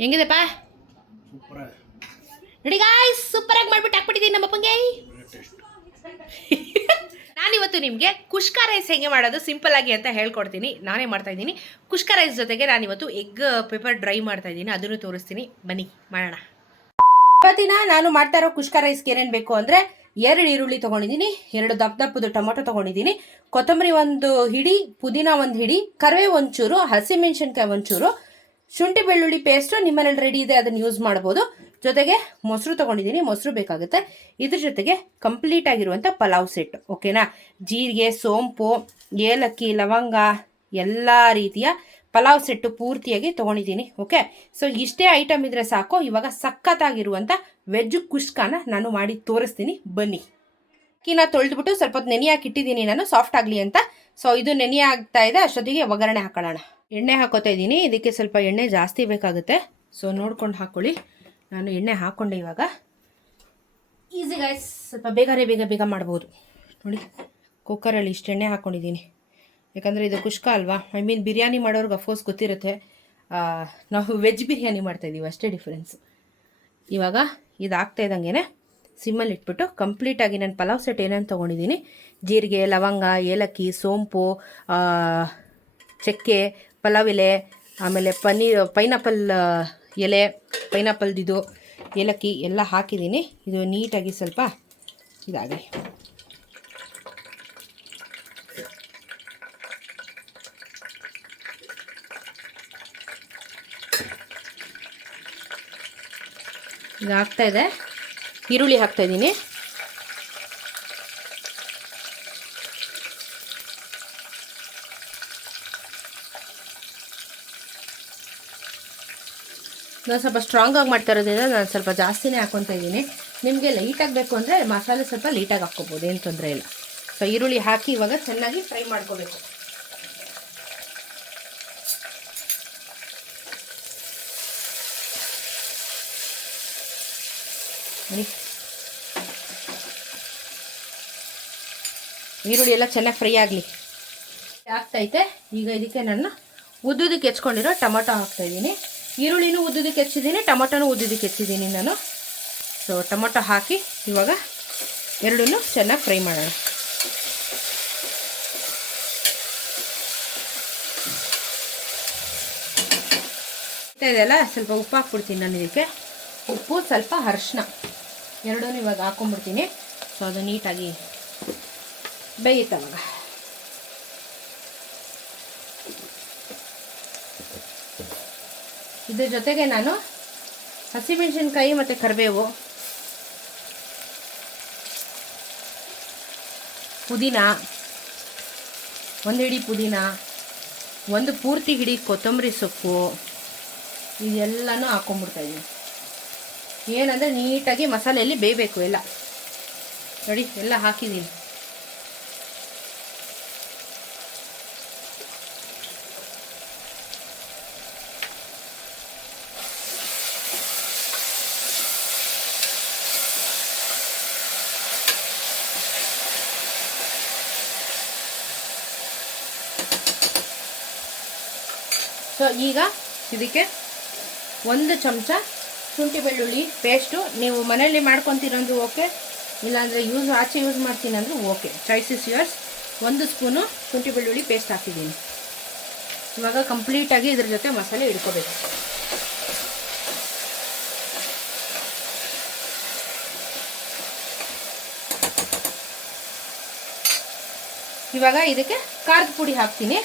ಹೆಂಗಿದೆಪ್ಪ? ನೋಡಿ guys, super ಆಗಿ ಮಾಡ್ಬಿಟ್ಟು ಹಾಕ್ಬಿಟ್ಟಿದ್ದೀನಿ ನಮ್ಮಪ್ಪಂಗೆ. ನಾನಿವತ್ತು ನಿಮಗೆ ಕುಷ್ಕ ರೈಸ್ ಹೆಂಗೆ ಮಾಡೋದು ಸಿಂಪಲ್ ಆಗಿ ಅಂತ ಹೇಳ್ಕೊಡ್ತೀನಿ. ನಾನೇ ಮಾಡ್ತಾ ಇದ್ದೀನಿ ಕುಷ್ಕ ರೈಸ್ ಜೊತೆಗೆ. ನಾನಿವತ್ತು ಎಗ್ ಪೆಪ್ಪರ್ ಡ್ರೈ ಮಾಡ್ತಾ ಇದ್ದೀನಿ, ಅದನ್ನು ತೋರಿಸ್ತೀನಿ. ಬನ್ನಿ ಮಾಡೋಣ. ಇವತ್ತಿನ ನಾನು ಮಾಡ್ತಾ ಇರೋ ಕುಷ್ಕ ರೈಸ್ಗೆ ಏನೇನು ಬೇಕು ಅಂದರೆ 2 ಈರುಳ್ಳಿ ತೊಗೊಂಡಿದ್ದೀನಿ, 2 ದಪ್ಪದ ಟೊಮೊಟೊ ತೊಗೊಂಡಿದ್ದೀನಿ, ಕೊತ್ತಂಬರಿ 1 ಹಿಡಿ, ಪುದೀನ 1 ಹಿಡಿ, ಕರಿಬೇವು ಒಂಚೂರು, ಹಸಿಮೆಣಸಿನ್ಕಾಯಿ ಒಂಚೂರು, ಶುಂಠಿ ಬೆಳ್ಳುಳ್ಳಿ ಪೇಸ್ಟು ನಿಮ್ಮನೇಲಿ ರೆಡಿ ಇದೆ, ಅದನ್ನು ಯೂಸ್ ಮಾಡ್ಬೋದು. ಜೊತೆಗೆ ಮೊಸರು ತೊಗೊಂಡಿದ್ದೀನಿ, ಮೊಸರು ಬೇಕಾಗುತ್ತೆ. ಇದ್ರ ಜೊತೆಗೆ ಕಂಪ್ಲೀಟ್ ಆಗಿರುವಂಥ ಪಲಾವ್ ಸೆಟ್, ಓಕೆನಾ? ಜೀರಿಗೆ, ಸೋಂಪು, ಏಲಕ್ಕಿ, ಲವಂಗ, ಎಲ್ಲ ರೀತಿಯ ಪಲಾವ್ ಸೆಟ್ಟು ಪೂರ್ತಿಯಾಗಿ ತೊಗೊಂಡಿದ್ದೀನಿ. ಓಕೆ, ಸೊ ಇಷ್ಟೇ ಐಟಮ್ ಇದ್ರೆ ಸಾಕು. ಇವಾಗ ಸಖತ್ತಾಗಿರುವಂಥ ವೆಜ್ ಕುಷ್ಕಾನ ನಾನು ಮಾಡಿ ತೋರಿಸ್ತೀನಿ, ಬನ್ನಿ. ಅಕ್ಕಿನ ತೊಳೆದ್ಬಿಟ್ಟು ಸ್ವಲ್ಪ ಹೊತ್ತು ನೆನೆ ಹಾಕಿಟ್ಟಿದ್ದೀನಿ ನಾನು, ಸಾಫ್ಟ್ ಆಗಲಿ ಅಂತ. ಸೊ ಇದು ನೆನೆ ಆಗ್ತಾ ಇದೆ, ಅಷ್ಟೊತ್ತಿಗೆ ಒಗ್ಗರಣೆ ಹಾಕೊಳ್ಳೋಣ. ಎಣ್ಣೆ ಹಾಕೋತಾ ಇದ್ದೀನಿ, ಇದಕ್ಕೆ ಸ್ವಲ್ಪ ಎಣ್ಣೆ ಜಾಸ್ತಿ ಬೇಕಾಗುತ್ತೆ, ಸೊ ನೋಡ್ಕೊಂಡು ಹಾಕ್ಕೊಳ್ಳಿ. ನಾನು ಎಣ್ಣೆ ಹಾಕ್ಕೊಂಡೆ ಇವಾಗ. ಈಸಿ ಗೈಸ್, ಸ್ವಲ್ಪ ಬೇಗ ಮಾಡ್ಬೋದು. ನೋಡಿ, ಕುಕ್ಕರಲ್ಲಿ ಇಷ್ಟು ಎಣ್ಣೆ ಹಾಕ್ಕೊಂಡಿದ್ದೀನಿ, ಯಾಕಂದರೆ ಇದು ಕುಷ್ಕ ಅಲ್ವಾ. ಐ ಮೀನ್ ಬಿರಿಯಾನಿ ಮಾಡೋರ್ಗೆ ಅಫ್ಕೋರ್ಸ್ ಗೊತ್ತಿರುತ್ತೆ, ನಾವು ವೆಜ್ ಬಿರಿಯಾನಿ ಮಾಡ್ತಾಯಿದ್ದೀವಿ, ಅಷ್ಟೇ ಡಿಫ್ರೆನ್ಸ್. ಇವಾಗ ಇದು ಆಗ್ತಾ ಇದ್ದಂಗೆ ಸಿಮ್ಮಲ್ಲಿ ಇಟ್ಬಿಟ್ಟು ಕಂಪ್ಲೀಟಾಗಿ ನಾನು ಪಲಾವ್ ಸೆಟ್ ಏನೇನು ತೊಗೊಂಡಿದ್ದೀನಿ, ಜೀರಿಗೆ, ಲವಂಗ, ಏಲಕ್ಕಿ, ಸೋಂಪು, ಚಕ್ಕೆ, ಪಲಾವ್ ಎಲೆ, ಆಮೇಲೆ ಪೈನಾಪಲ್ ಎಲೆ, ಪೈನಾಪಲ್ದಿದು ಏಲಕ್ಕಿ ಎಲ್ಲ ಹಾಕಿದ್ದೀನಿ. ಇದು ನೀಟಾಗಿ ಸ್ವಲ್ಪ ಇದಾಗಲಿ. ಇದು ಆಗ್ತಾಯಿದೆ. ಈರುಳ್ಳಿ ಹಾಕ್ತಾಯಿದ್ದೀನಿ. ನಾನು ಸ್ವಲ್ಪ ಸ್ಟ್ರಾಂಗಾಗಿ ಮಾಡ್ತಾ ಇರೋದ್ರಿಂದ ನಾನು ಸ್ವಲ್ಪ ಜಾಸ್ತಿನೇ ಹಾಕ್ಕೊತಾ ಇದ್ದೀನಿ. ನಿಮಗೆ ಲೈಟಾಗಿ ಬೇಕು ಅಂದರೆ ಮಸಾಲೆ ಸ್ವಲ್ಪ ಲೈಟಾಗಿ ಹಾಕ್ಕೋಬೋದು, ಏನು ತೊಂದರೆ ಇಲ್ಲ. ಸೊ ಈರುಳ್ಳಿ ಹಾಕಿ ಇವಾಗ ಚೆನ್ನಾಗಿ ಫ್ರೈ ಮಾಡ್ಕೋಬೇಕು. ಈರುಳ್ಳಿ ಎಲ್ಲ ಚೆನ್ನಾಗಿ ಫ್ರೈ ಆಗಲಿ. ಆಗ್ತೈತೆ. ಈಗ ಇದಕ್ಕೆ ನಾನು ಉದ್ದುದಕ್ಕೆ ಹೆಚ್ಕೊಂಡಿರೋ ಟೊಮೊಟೊ ಹಾಕ್ತಾಯಿದ್ದೀನಿ. ಈರುಳ್ಳಿನೂ ಉದ್ದುದಕ್ಕೆ ಹೆಚ್ಚಿದ್ದೀನಿ, ಟೊಮೊಟೊನೂ ಉದ್ದುದಕ್ಕೆ ಹೆಚ್ಚಿದ್ದೀನಿ ನಾನು. ಸೊ ಟೊಮೊಟೊ ಹಾಕಿ ಇವಾಗ ಎರಡನ್ನೂ ಚೆನ್ನಾಗಿ ಫ್ರೈ ಮಾಡೋಣ. ಇದೆಲ್ಲ ಸ್ವಲ್ಪ ಉಪ್ಪು ಹಾಕ್ಬಿಡ್ತೀನಿ ನಾನು ಇದಕ್ಕೆ. ಉಪ್ಪು, ಸ್ವಲ್ಪ ಅರಿಶಿನ, ಎರಡೂ ಇವಾಗ ಹಾಕ್ಕೊಂಡ್ಬಿಡ್ತೀನಿ. ಸೊ ಅದು ನೀಟಾಗಿ ಬೇಯುತ್ತವಾಗ. ಇದ್ರ ಜೊತೆಗೆ ನಾನು ಹಸಿಮೆಣಸಿನ್ಕಾಯಿ ಮತ್ತು ಕರಿಬೇವು, ಪುದೀನ 1 ಹಿಡಿ ಪುದೀನ, 1 ಪೂರ್ತಿ ಹಿಡಿ ಕೊತ್ತಂಬರಿ ಸೊಪ್ಪು, ಇದೆಲ್ಲನೂ ಹಾಕ್ಕೊಂಡ್ಬಿಡ್ತಾಯಿದ್ದೀನಿ. ಏನಂದರೆ ನೀಟಾಗಿ ಮಸಾಲೆಯಲ್ಲಿ ಬೇಯಬೇಕು ಎಲ್ಲ. ನೋಡಿ, ಎಲ್ಲ ಹಾಕಿದ್ದೀನಿ. ಸೊ ಈಗ ಇದಕ್ಕೆ 1 ಚಮಚ ಶುಂಠಿ ಬೆಳ್ಳುಳ್ಳಿ ಪೇಸ್ಟು. ನೀವು ಮನೆಯಲ್ಲಿ ಮಾಡ್ಕೊತೀರಂದ್ರೂ ಓಕೆ, ಇಲ್ಲಾಂದರೆ ಆಚೆ ಯೂಸ್ ಮಾಡ್ತೀನಿ ಅಂದರೂ okay, choice is yours. 1 spoon ಶುಂಠಿ ಬೆಳ್ಳುಳ್ಳಿ ಪೇಸ್ಟ್ ಹಾಕಿದ್ದೀನಿ. ಇವಾಗ ಕಂಪ್ಲೀಟಾಗಿ ಇದ್ರ ಜೊತೆ ಮಸಾಲೆ ಇಡ್ಕೋಬೇಕು. ಇವಾಗ ಇದಕ್ಕೆ ಖಾರದ ಪುಡಿ ಹಾಕ್ತೀನಿ.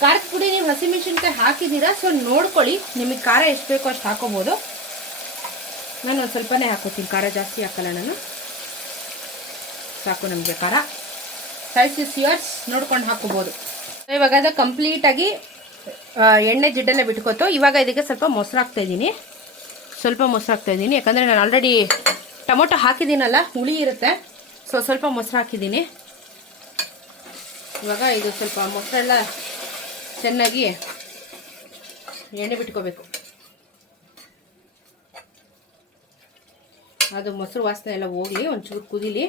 ಖಾರದ ಪುಡಿ ನೀವು ಹಸಿಮೆಣಸಿನ್ಕಾಯಿ ಹಾಕಿದ್ದೀರಾ, ಸೊ ನೋಡ್ಕೊಳ್ಳಿ, ನಿಮಗೆ ಖಾರ ಎಷ್ಟು ಬೇಕೋ ಅಷ್ಟು ಹಾಕೋಬೋದು. ನಾನು ಒಂದು ಸ್ವಲ್ಪನೇ ಹಾಕೋತೀನಿ, ಖಾರ ಜಾಸ್ತಿ ಹಾಕಲ್ಲ ನಾನು. ಸಾಕು ನಮಗೆ ಖಾರ. ಚಾಯ್ಸ್ ಇಸ್ ಯುವರ್ಸ್, ನೋಡ್ಕೊಂಡು ಹಾಕೋಬೋದು. ಇವಾಗ ಅದು ಕಂಪ್ಲೀಟಾಗಿ ಎಣ್ಣೆ ಜಿಡ್ಡೆಲ್ಲ ಬಿಟ್ಕೋತು. ಇವಾಗ ಇದಕ್ಕೆ ಸ್ವಲ್ಪ ಮೊಸರು ಹಾಕ್ತಾಯಿದ್ದೀನಿ, ಯಾಕಂದರೆ ನಾನು ಆಲ್ರೆಡಿ ಟೊಮೊಟೊ ಹಾಕಿದ್ದೀನಲ್ಲ, ಹುಳಿ ಇರುತ್ತೆ. ಸೊ ಸ್ವಲ್ಪ ಮೊಸರು ಹಾಕಿದ್ದೀನಿ. ಇವಾಗ ಇದು ಸ್ವಲ್ಪ ಮೊಸರೆಲ್ಲ ಚೆನ್ನಾಗಿ ಎಣ್ಣೆ ಬಿಟ್ಕೋಬೇಕು. ಅದು ಮೊಸರು ವಾಸನೆ ಎಲ್ಲ ಹೋಗಲಿ, ಒಂಚೂರು ಕುದೀಲಿ.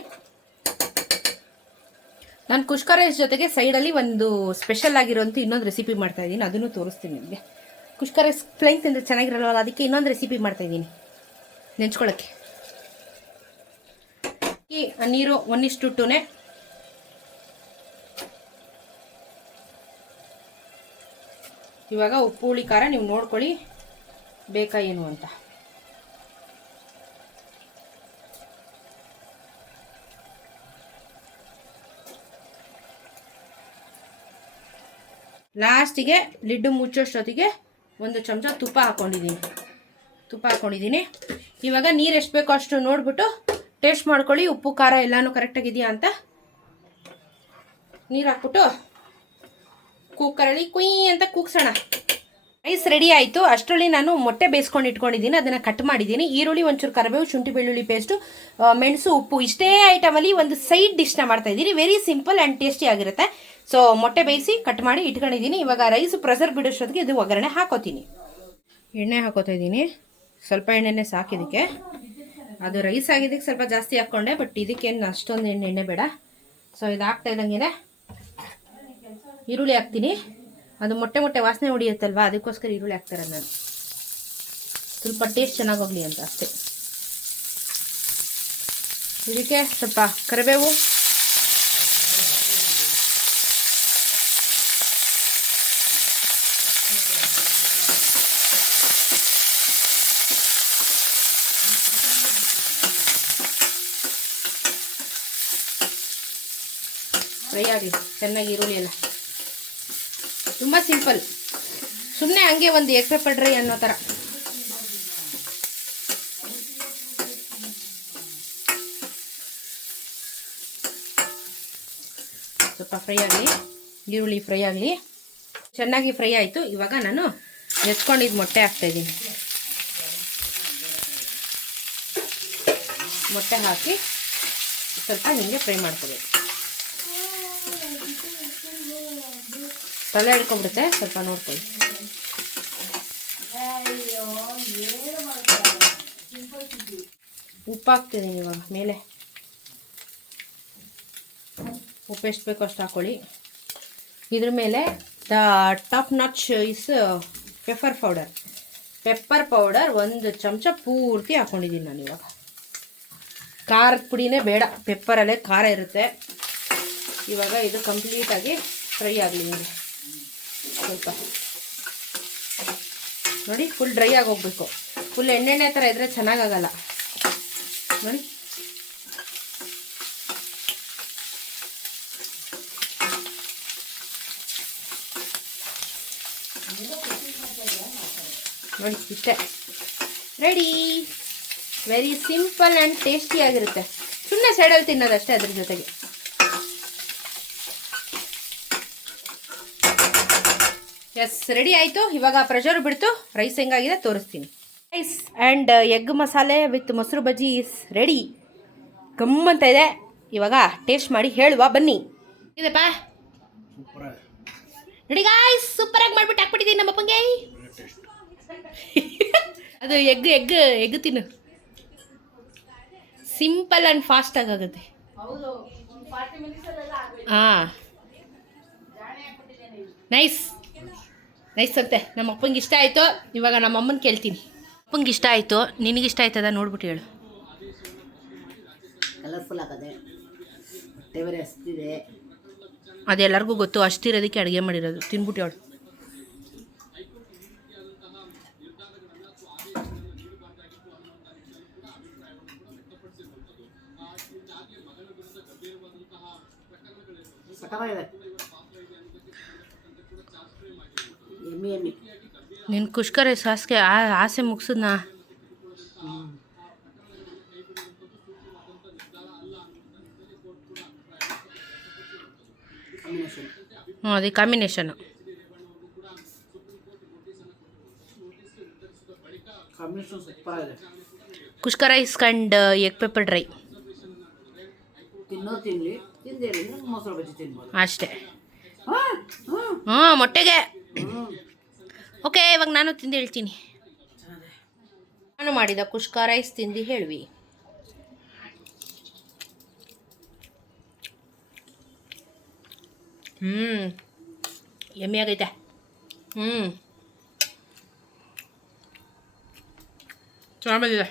ನಾನು ಕುಷ್ಕ ರೈಸ್ ಜೊತೆಗೆ ಸೈಡಲ್ಲಿ ಒಂದು ಸ್ಪೆಷಲ್ ಆಗಿರೋಂಥ ಇನ್ನೊಂದು ರೆಸಿಪಿ ಮಾಡ್ತಾಯಿದ್ದೀನಿ, ಅದನ್ನು ತೋರಿಸ್ತೀನಿ ನಿಮಗೆ. ಕುಷ್ಕ ರೈಸ್ ಪ್ಲೈನ್ ತಿಂದರೆ ಚೆನ್ನಾಗಿರಲ್ವಲ್ಲ, ಅದಕ್ಕೆ ಇನ್ನೊಂದು ರೆಸಿಪಿ ಮಾಡ್ತಾಯಿದ್ದೀನಿ ನೆಂಚ್ಕೊಳ್ಳೋಕ್ಕೆ. ಈ ನೀರು 1:2. ಇವಾಗ ಉಪ್ಪು ಹುಳಿ ಖಾರ ನೀವು ನೋಡ್ಕೊಳ್ಳಿ ಬೇಕಾ ಏನು ಅಂತ. ಲಾಸ್ಟಿಗೆ ಲಿಡ್ಡು ಮುಚ್ಚೋಷ್ಟೊತ್ತಿಗೆ 1 ಚಮಚ ತುಪ್ಪ ಹಾಕ್ಕೊಂಡಿದ್ದೀನಿ. ಇವಾಗ ನೀರು ಎಷ್ಟು ಬೇಕೋ ಅಷ್ಟು ನೋಡ್ಬಿಟ್ಟು ಟೇಸ್ಟ್ ಮಾಡ್ಕೊಳ್ಳಿ, ಉಪ್ಪು ಖಾರ ಎಲ್ಲನೂ ಕರೆಕ್ಟಾಗಿದೆಯಾ ಅಂತ. ನೀರು ಹಾಕ್ಬಿಟ್ಟು ಕುಕ್ಕರಲ್ಲಿ ಕುಯ್ ಅಂತ ಕೂಗ್ಸೋಣ. ರೈಸ್ ರೆಡಿ ಆಯಿತು. ಅಷ್ಟರಲ್ಲಿ ನಾನು ಮೊಟ್ಟೆ ಬೇಯಿಸ್ಕೊಂಡು ಇಟ್ಕೊಂಡಿದ್ದೀನಿ, ಅದನ್ನು ಕಟ್ ಮಾಡಿದ್ದೀನಿ. ಈರುಳ್ಳಿ, ಒಂಚೂರು ಕರಿಬೇವು, ಶುಂಠಿ ಬೆಳ್ಳುಳ್ಳಿ ಪೇಸ್ಟು, ಮೆಣಸು, ಉಪ್ಪು, ಇಷ್ಟೇ ಐಟಮಲ್ಲಿ ಒಂದು ಸೈಡ್ ಡಿಶ್ನ ಮಾಡ್ತಾಯಿದ್ದೀನಿ. ವೆರಿ ಸಿಂಪಲ್ ಆ್ಯಂಡ್ ಟೇಸ್ಟಿ ಆಗಿರುತ್ತೆ. ಸೊ ಮೊಟ್ಟೆ ಬೇಯಿಸಿ ಕಟ್ ಮಾಡಿ ಇಟ್ಕೊಂಡಿದ್ದೀನಿ. ಇವಾಗ ರೈಸ್ ಪ್ರೆಷರ್ ಬಿಡೋಷ್ಟೊತ್ತಿಗೆ ಇದು ಒಗ್ಗರಣೆ ಹಾಕೋತೀನಿ. ಎಣ್ಣೆ ಹಾಕೋತಾ ಇದ್ದೀನಿ. ಸ್ವಲ್ಪ ಎಣ್ಣೆನೇ ಸಾಕಿದ್ದಕ್ಕೆ. ಅದು ರೈಸ್ ಆಗಿದ್ದಕ್ಕೆ ಸ್ವಲ್ಪ ಜಾಸ್ತಿ ಹಾಕ್ಕೊಂಡೆ, ಬಟ್ ಇದಕ್ಕೇನು ಅಷ್ಟೊಂದು ಎಣ್ಣೆ ಬೇಡ. ಸೊ ಇದು ಹಾಕ್ತಾ ಇದ್ದಂಗೆ ಈರುಳ್ಳಿ ಹಾಕ್ತೀನಿ. ಅದು ಮೊಟ್ಟೆ ವಾಸನೆ ಹೊಡಿಯುತ್ತಲ್ವ, ಅದಕ್ಕೋಸ್ಕರ ಈರುಳ್ಳಿ ಹಾಕ್ತಾರೆ ನಾನು, ಸ್ವಲ್ಪ ಟೇಸ್ಟ್ ಚೆನ್ನಾಗೋಗ್ಲಿ ಅಂತ ಅಷ್ಟೇ. ಇದಕ್ಕೆ ಸ್ವಲ್ಪ ಕರಿಬೇವು, ಫ್ರೈ ಆಗಲಿ ಚೆನ್ನಾಗಿ ಈರುಳ್ಳಿ ಎಲ್ಲ. ತುಂಬ ಸಿಂಪಲ್, ಸುಮ್ಮನೆ ಹಂಗೆ ಒಂದು ಎಗ್ ಪೆಪ್ಪರ್ ಡ್ರೈ ಅನ್ನೋ ಥರ. ಸ್ವಲ್ಪ ಫ್ರೈ ಆಗಲಿ, ಈರುಳ್ಳಿ ಫ್ರೈ ಆಗಲಿ. ಚೆನ್ನಾಗಿ ಫ್ರೈ ಆಯಿತು. ಇವಾಗ ನಾನು ನೆಚ್ಕೊಂಡಿದ್ದು ಮೊಟ್ಟೆ ಹಾಕ್ತಾಯಿದ್ದೀನಿ. ಮೊಟ್ಟೆ ಹಾಕಿ ಸ್ವಲ್ಪ ನಿಮಗೆ ಫ್ರೈ ಮಾಡ್ಕೋಬೇಕು. ತಲೆ ಹಿಡ್ಕೊಂಡ್ಬಿಡುತ್ತೆ, ಸ್ವಲ್ಪ ನೋಡ್ಕೊಳ್ಳಿ. ಉಪ್ಪು ಹಾಕ್ತಿದ್ದೀನಿ ಇವಾಗ ಮೇಲೆ. ಉಪ್ಪು ಎಷ್ಟು ಬೇಕೋ ಅಷ್ಟು ಹಾಕ್ಕೊಳ್ಳಿ. ಇದ್ರ ಮೇಲೆ the top notch is pepper powder 1 ಚಮಚ ಪೂರ್ತಿ ಹಾಕ್ಕೊಂಡಿದ್ದೀನಿ ನಾನು. ಇವಾಗ ಖಾರದ ಪುಡಿನೇ ಬೇಡ, ಪೆಪ್ಪರಲ್ಲೇ ಖಾರ ಇರುತ್ತೆ. ಇವಾಗ ಇದು ಕಂಪ್ಲೀಟಾಗಿ ಫ್ರೈ ಆಗಲಿ. ನಿಮಗೆ ಸ್ವಲ್ಪ ನೋಡಿ, ಫುಲ್ ಡ್ರೈ ಆಗಿ ಹೋಗ್ಬೇಕು. ಫುಲ್ ಎಣ್ಣೆ ಥರ ಇದ್ರೆ ಚೆನ್ನಾಗಾಗಲ್ಲ ನೋಡಿ. ನೋಡಿ ಇಷ್ಟೇ ready. Very simple and tasty ಆಗಿರುತ್ತೆ. ಸುಮ್ಮನೆ ಸೈಡಲ್ಲಿ ತಿನ್ನೋದಷ್ಟೇ ಅದ್ರ ಜೊತೆಗೆ. ಎಸ್, ರೆಡಿ ಆಯಿತು. ಇವಾಗ ಪ್ರೆಷರ್ ಬಿಡ್ತು. ರೈಸ್ ಹೆಂಗಾಗಿದೆ ತೋರಿಸ್ತೀನಿ. ರೈಸ್ ಆ್ಯಂಡ್ ಎಗ್ ಮಸಾಲೆ ವಿತ್ ಮೊಸರು ಬಜ್ಜಿ ಇಸ್ ರೆಡಿ. ಗಮ್ಮಂತ ಇದೆ. ಇವಾಗ ಟೇಸ್ಟ್ ಮಾಡಿ ಹೇಳುವ ಬನ್ನಿ. ಇದಪ್ಪ ರೆಡಿ ಗಾಯ್ಸ್, ಸೂಪರಾಗಿ ಮಾಡಿಬಿಟ್ಟು ಹಾಕ್ಬಿಟ್ಟಿದ್ದೀನಿ ನಮ್ಮ ಅಪ್ಪಂಗೆ. ಅದು ಎಗ್ ತಿನ್ನು. ಸಿಂಪಲ್ ಆ್ಯಂಡ್ ಫಾಸ್ಟಾಗಿ ಆಗುತ್ತೆ. ಹಾಂ, ನೈಸ್ ಅಂತೆ. ನಮ್ಮ ಅಪ್ಪಂಗೆ ಇಷ್ಟ ಆಯಿತು. ಇವಾಗ ನಮ್ಮ ಅಮ್ಮನ ಕೇಳ್ತೀನಿ. ಅಪ್ಪಂಗೆ ಇಷ್ಟ ಆಯಿತು, ನಿನಗಿಷ್ಟ ಆಯ್ತದ ನೋಡ್ಬಿಟ್ಟು ಹೇಳು. ಕಲರ್ಫುಲ್ ಆಗದೆ, ಹೊಟ್ಟೆ ಬೇರೆ ಹಸ್ತಿದೆ. ಅದೆಲ್ಲರಿಗೂ ಗೊತ್ತು, ಅಷ್ಟಿರೋದಕ್ಕೆ ಅಡುಗೆ ಮಾಡಿರೋದು. ತಿನ್ಬಿಟ್ಟು ಹೇಳು. ಸಕತ್ತಾಗಿದೆ, ಎಮ್ಮಿ. ನಿನ್ನ ಕುಷ್ಕರೆ ಸಾಸ್ಗೆ ಆಸೆ ಮುಗಿಸಿದ್ನಾ? ಹ್ಞೂ, ಅದೇ ಕಾಂಬಿನೇಷನ್ನು. ಸೂಪರ್ ಆಗಿದೆ. Kushka rice and egg pepper dry. ತಿನ್ಲಿ, ತಿಂದೇ ಮೊಸರು ಬಜ್ಜಿ ತಿನ್ಬೋದು ಅಷ್ಟೇ. ಹ್ಞೂ, ಮೊಟ್ಟೆಗೆ. ಓಕೆ, ಇವಾಗ ನಾನು ತಿಂದು ಹೇಳ್ತೀನಿ. ನಾನು ಮಾಡಿದ ಕುಷ್ಕ ರೈಸ್ ತಿಂದು ಹೇಳುವಿ. ಎಮ್ಮೆ ಆಗೈತೆ. ಚೆನ್ನಾಗಿ ಬಂದಿದೆ.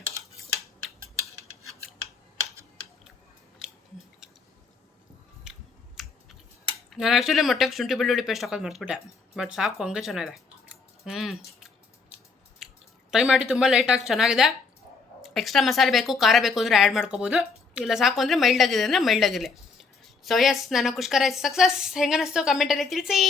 ನಾನು ಆ್ಯಕ್ಚುಲಿ ಮೊಟ್ಟೆಗೆ ಶುಂಠಿ ಬೆಳ್ಳುಳ್ಳಿ ಪೇಸ್ಟ್ ಹಾಕೋದು ಮರ್ತ್ಬಿಟ್ಟೆ, ಬಟ್ ಸಾಕು, ಹಂಗೆ ಚೆನ್ನಾಗಿದೆ. ಟ್ರೈ ಮಾಡಿ, ತುಂಬ ಲೈಟಾಗಿ ಚೆನ್ನಾಗಿದೆ. ಎಕ್ಸ್ಟ್ರಾ ಮಸಾಲೆ ಬೇಕು, ಖಾರ ಬೇಕು ಅಂದರೆ ಆ್ಯಡ್ ಮಾಡ್ಕೋಬೋದು, ಇಲ್ಲ ಸಾಕು ಅಂದರೆ ಮೈಲ್ಡಾಗಿದೆ ಅಂದರೆ ಮೈಲ್ಡಾಗಿರಲಿ. ಸೊ ಎಸ್, ನನ್ನ ಕುಷ್ಕ ರೈಸ್ ಸಕ್ಸಸ್. ಹೆಂಗನಿಸ್ತು ಕಮೆಂಟಲ್ಲಿ ತಿಳಿಸಿ.